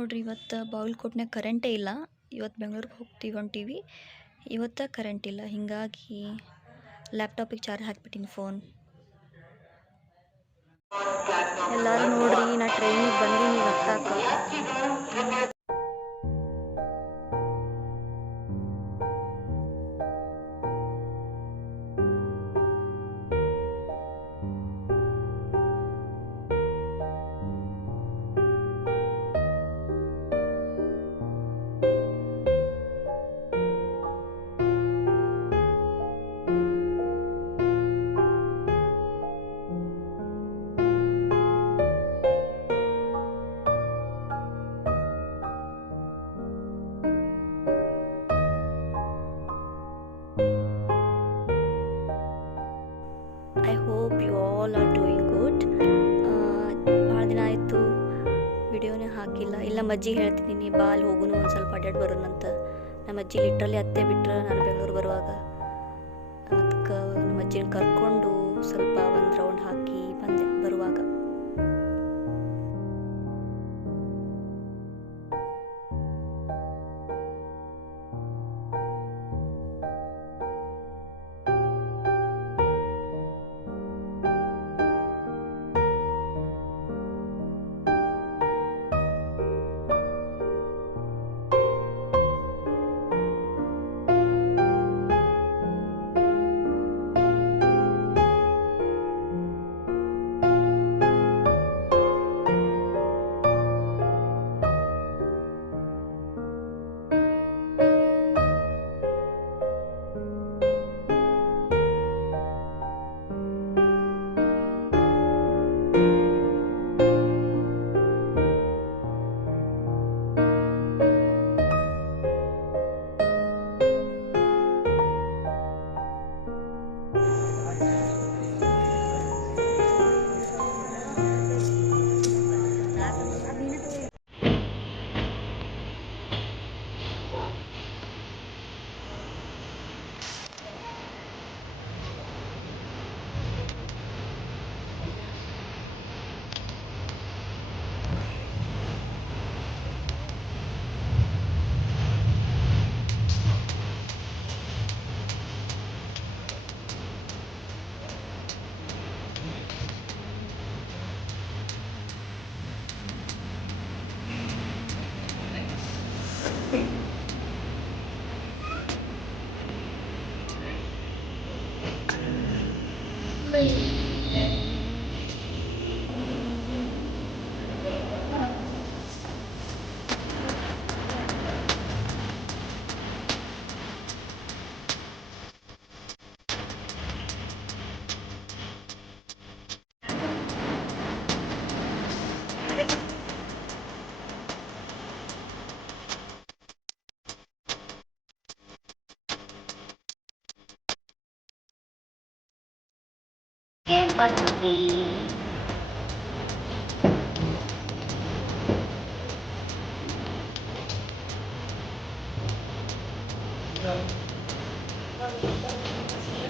ನೋಡ್ರಿ ಇವತ್ತು ಬಾಗಲಕೋಟ್ನಾಗ ಕರೆಂಟೇ ಇಲ್ಲ. ಇವತ್ತು ಬೆಂಗ್ಳೂರಿಗೆ ಹೋಗ್ತೀವಿ ಹೊಂಟೀವಿ. ಇವತ್ತು ಕರೆಂಟ್ ಇಲ್ಲ, ಹೀಗಾಗಿ ಲ್ಯಾಪ್ಟಾಪಿಗೆ ಚಾರ್ಜ್ ಹಾಕ್ಬಿಟ್ಟಿನಿ ಫೋನ್. ಎಲ್ಲರೂ ನೋಡ್ರಿ, ನಾ ಟ್ರೈನಿಗೆ ಬಂದೀನಿ ಹತ್ತಾಕ. I hope you all are doing good. ಭಾಳ ದಿನ ಆಯಿತು ವಿಡಿಯೋನೇ ಹಾಕಿಲ್ಲ. ಇಲ್ಲ ನಮ್ಮ ಅಜ್ಜಿಗೆ ಹೇಳ್ತಿದ್ದೀನಿ, ಬಾ ಅಲ್ಲಿ ಹೋಗುನು ಒಂದು ಸ್ವಲ್ಪ ಅಡ್ಡಾಡಿ ಬರೋಣಂತ. ನಮ್ಮ ಅಜ್ಜಿ ಲಿಟ್ರಲಿ ಅತ್ತೆ ಬಿಟ್ರೆ ನಾನು ಬೆಂಗಳೂರು ಬರುವಾಗ. ಅದಕ್ಕೆ ನಮ್ಮ ಅಜ್ಜಿನ ಕರ್ಕೊಂಡು ಸ್ವಲ್ಪ ಒಂದು ರೌಂಡ್ ಹಾಕಿ ಬಂದೆ ಬರುವಾಗ.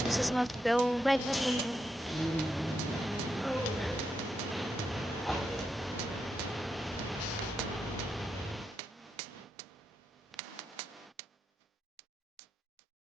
This is my favorite.